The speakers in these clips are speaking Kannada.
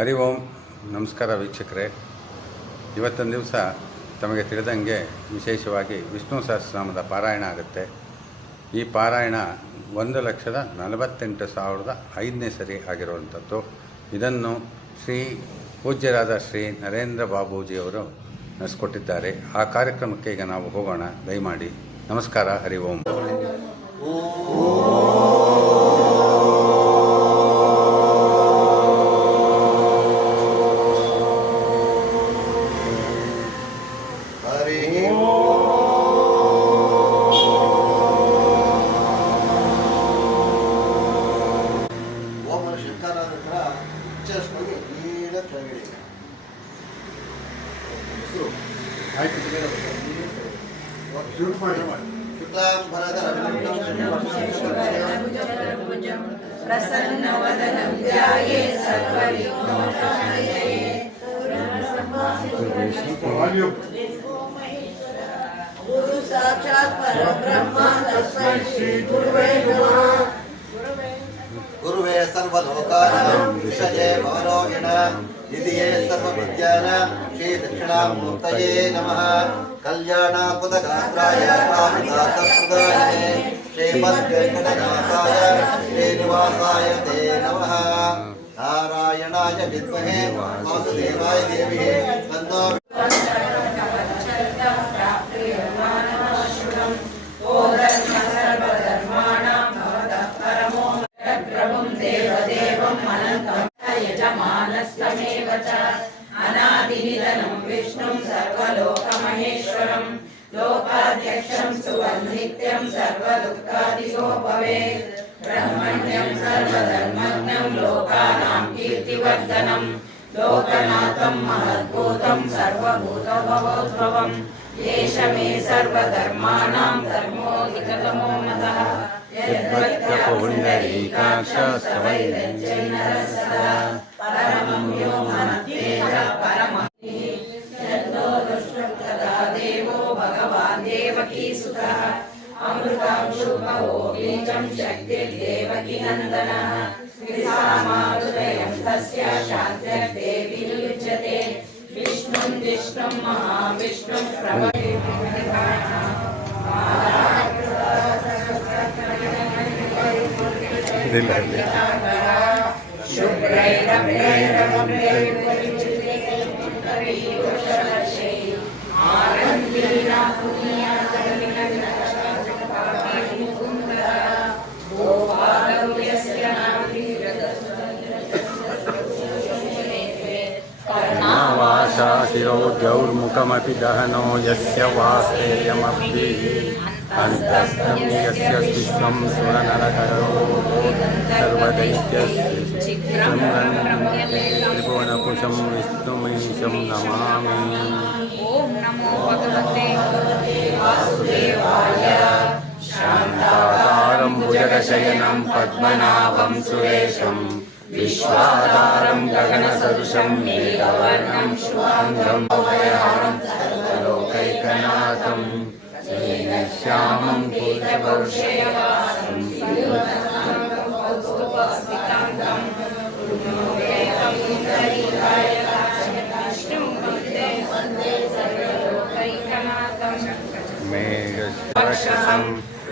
ಹರಿ ಓಂ. ನಮಸ್ಕಾರ ವೀಕ್ಷಕರೇ. ಇವತ್ತಿನ ದಿವಸ ತಮಗೆ ತಿಳಿದಂಗೆ ವಿಶೇಷವಾಗಿ ವಿಷ್ಣು ಸಹಸ್ರನಾಮದ ಪಾರಾಯಣ ಆಗುತ್ತೆ. ಈ ಪಾರಾಯಣ 1,48,500ನೇ ಸರಿ ಆಗಿರುವಂಥದ್ದು. ಇದನ್ನು ಶ್ರೀ ಪೂಜ್ಯರಾದ ಶ್ರೀ ನರೇಂದ್ರ ಬಾಬೂಜಿಯವರು ನಡೆಸ್ಕೊಟ್ಟಿದ್ದಾರೆ. ಆ ಕಾರ್ಯಕ್ರಮಕ್ಕೆ ಈಗ ನಾವು ಹೋಗೋಣ. ದಯಮಾಡಿ ನಮಸ್ಕಾರ. ಹರಿ ಓಂ. प्रसन्नवदनं ध्यायेत् सर्वविघ्नोपशान्तये। गुरु साक्षात् परब्रह्म तस्मै श्री गुरुवे नमः। गुरुवे सर्वलोकानां विषये भवरोगिणां निधिये सर्वविद्यानां श्री दक्षिणामूर्तये नमः। कल्याणाकुतगात्राय कामदातप्रदायिने श्रीमद्वेङ्कटनाथाय श्रीनिवासाय ते नमः। नारायणाय विद्महे वासुदेवाय धीमहि तन्नो यजमानस्तमेव च अनादिनिधनं विष्णुं सर्वलोकमहेश्वरं लोकाध्यक्षं सुवन्नित्यं सर्वदुःखादिसोपवेत् ब्रह्मण्यं सर्वधर्मज्ञं लोकानां कीर्तिवर्धनं लोकनाथं महद्भूतं सर्वभूतभवोद्भवम् एष मे सर्वधर्माणां धर्मोऽधिकतमो मतः यद्वैपुण्डरीकाक्षस्तवैरञ्जैनः सदा परमं यो मनः परमः देवो भगवान् देवकीसुतः अमृतांशुभवो बीजं शक्तिर्देवकी नन्दनः विसामाहृदयं तस्य शान्तिर्देवी युज्यते विष्णुं विष्णुं महाविष्णुं शिरोद्यौर्मुखमपि दहनो यस्य वास्तेयमब्धिः अन्तस्थं यस्य विश्वं सुरनरकरो सर्वदैत्यस्य त्रिभुवनकुशं विष्णुमीशं नमामि। ॐ नमो भगवते वासुदेवाय। शान्ताकारं भुजगशयनं पद्मनाभं सुरेशं विश्वाधारं गगनसदृशं मेघवर्णं शुभाङ्गं भवयानं सर्वलोकैकनाथं श्यामं पूर्णवर्षेयवासं मेघशं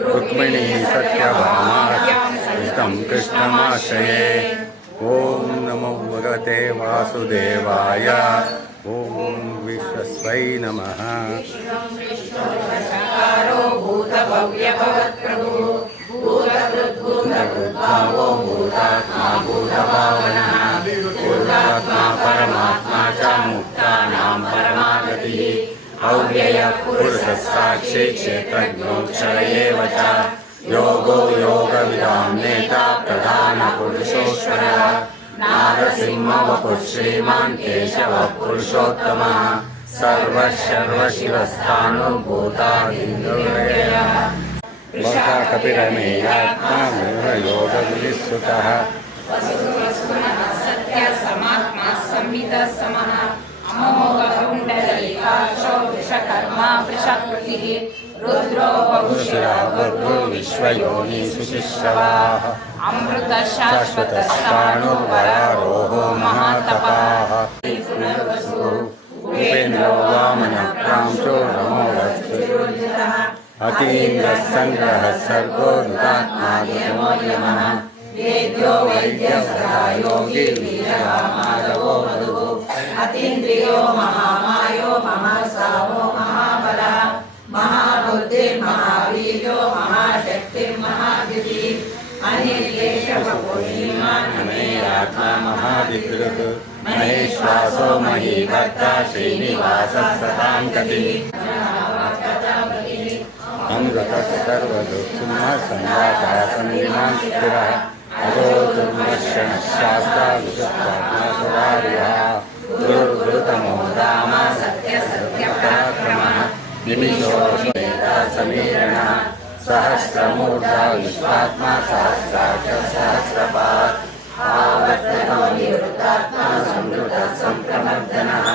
रुक्मिणी सत्यभामां कृष्णमाश्रये। ॐ नमो भगवते वासुदेवाय। ॐ विश्वस्वै नमः। भूतभव्यभवत्प्रभुः भूतात्मा भूतभावनः भूतात्मा परमात्मा च मुक्तानां परमागतिः अव्ययः पुरुषः साक्षी क्षेत्रज्ञोऽक्षर एव च योगो योगविदां नेता प्रधानपुरुषोऽश्वरः नारसिंहवपुः श्रीमान् केशवः पुरुषोत्तमः सर्वशर्वशिवस्थाणुभूतादिन्द्रियः कपिरमेयात्मा योगविसुतः सत्यसमात्मा संवितः समः अमोघकुण्डलीकाक्षो वृषकर्मा वृषकृतिः रुद्रो बहुशिरो विश्वयोनिषु शिश्रवाः अमृत शाश्वतस्थाणुर्वरारोहो महातपः अतीन्द्र संग्रह सर्गोन्तात्मा नमः वेद्यो वैद्य सदा योगी वीरमाधवो मधु अतीन्द्रियो महामायो महासावो महाबलः महाबुद्धि महावीर्यो महाशक्ति महादिति अनिर्देशपूर्णिमान् आत्मा महाविद्रुः महेश्वासो महीभक्ता श्रीनिवासः सतां कटिः अमृतः सर्वदुःखिनः सङ्गातः सन्धिमान् स्थिरः अजो दुर्मर्षणः शास्ता विशुद्धात्मा सुरार्यः दुर्धृतमो राम सत्यसत्यपराक्रमः निमिषो समीरणः सहस्रमूर्धा विश्वात्मा सहस्राक्ष सहस्रपात् आवर्तनो निवृत्तात्मा संवृतः सम्प्रमर्दनः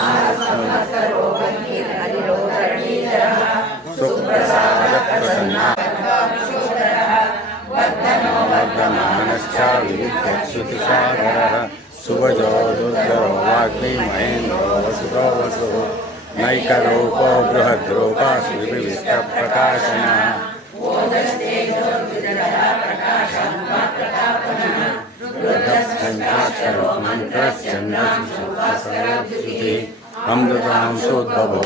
आत्मकरोगनिरोधरणीधरः सुप्रसादप्रसन्नः वर्धनो वर्धमानश्च विविध्यश्रुतिसागरः सुभजो दुर्धरो वाग्मी महेन्द्रो वसुतो वसुः नैकरूपो बृहद्रूपा श्रीविविष्टप्रकाशनः मन्त्रश्चन्द्रश्रुतिः अमृतां शोद्भवो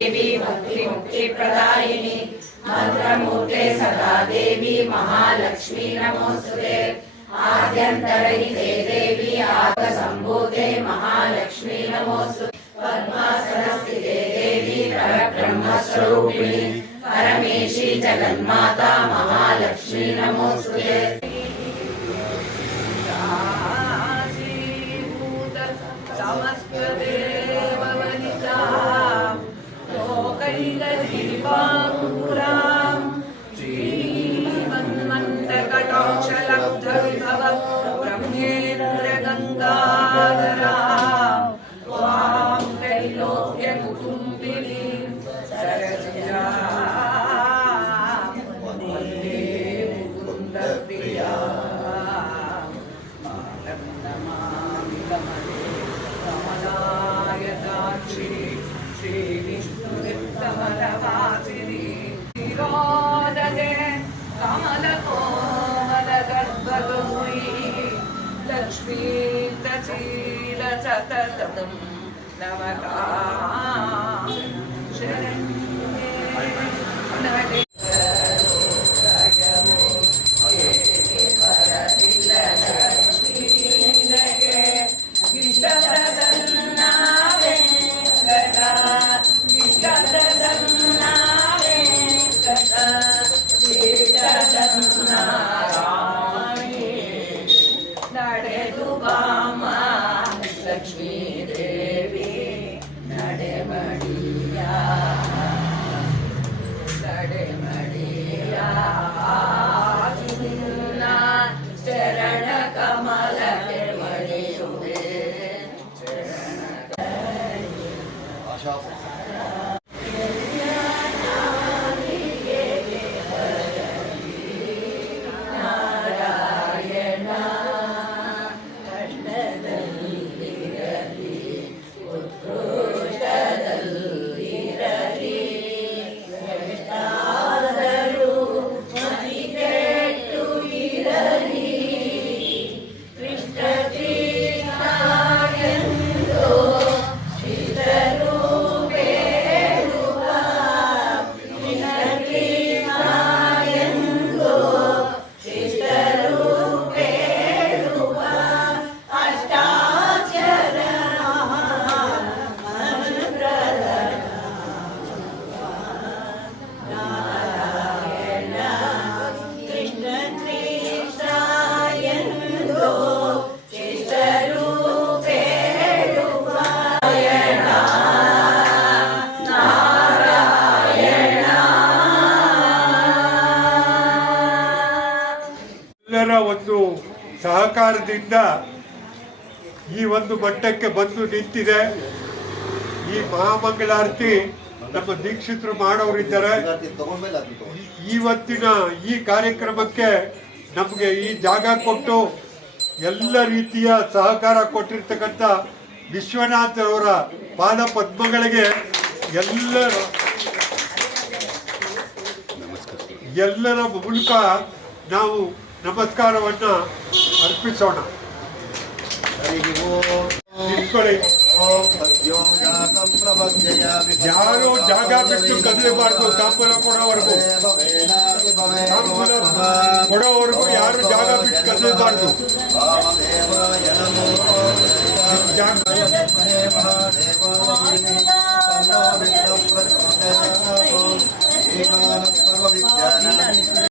देवी मुक्ति मुक्ति प्रदायिनी मंत्रमूर्ते सदा देवी महालक्ष्मी नमोस्तुते आद्यन्तरहिते देवी आत्मसम्भूते महालक्ष्मी नमोस्तुते पद्मासनस्थिते देवी परब्रह्मस्वरूपिणी परमेशी जगन्माता महालक्ष्मी नमोस्तुते समस्त देववनितां लोकैकदीपाङ्कुरां श्रीमन्मन्दकटाक्षलब्धविभव ब्रह्मेन्द्रगङ्गाधरां त्वां त्रैलोक्यकुटुम्बिनीं सरसिजां वन्दे मुकुन्दप्रियां कमलायताक्षी श्रीविष्णुनित्यमलवासिनी विरोदते कमलकोमलगर्भगौरी लक्ष्मीर्दशीलसततं नवकां शरण्ये नटे लक्ष्मी देवी नडेमडिया चरण कमल निर्मणियुगे ಒಂದು ಸಹಕಾರದಿಂದ ಈ ಒಂದು ಮಟ್ಟಕ್ಕೆ ಬಂದು ನಿಂತಿದೆ. ಈ ಮಹಾಮಂಗಳಾರತಿ ನಮ್ಮ ದೀಕ್ಷಿತರು ಮಾಡೋರಿದ್ದಾರೆ. ಇವತ್ತಿನ ಈ ಕಾರ್ಯಕ್ರಮಕ್ಕೆ ನಮಗೆ ಈ ಜಾಗ ಕೊಟ್ಟು ಎಲ್ಲ ರೀತಿಯ ಸಹಕಾರ ಕೊಟ್ಟಿರ್ತಕ್ಕಂಥ ವಿಶ್ವನಾಥ್ ಅವರ ಪಾದ ಪದ್ಮಗಳಿಗೆ ಎಲ್ಲರ ಮೂಲಕ ನಾವು ನಮಸ್ಕಾರವನ್ನು ಅರ್ಪಿಸೋಣ. ನಿಂತ್ಕೊಳ್ಳಿ. ಯಾರು ಜಾಗ ಬಿಟ್ಟು ಕದಲಬಾರ್ದು. ತಾಂಬೂಲ ಕೊಡೋವರೆಗೂ ಯಾರು ಜಾಗ ಬಿಟ್ಟು ಕದಲಬಾರ್ದು.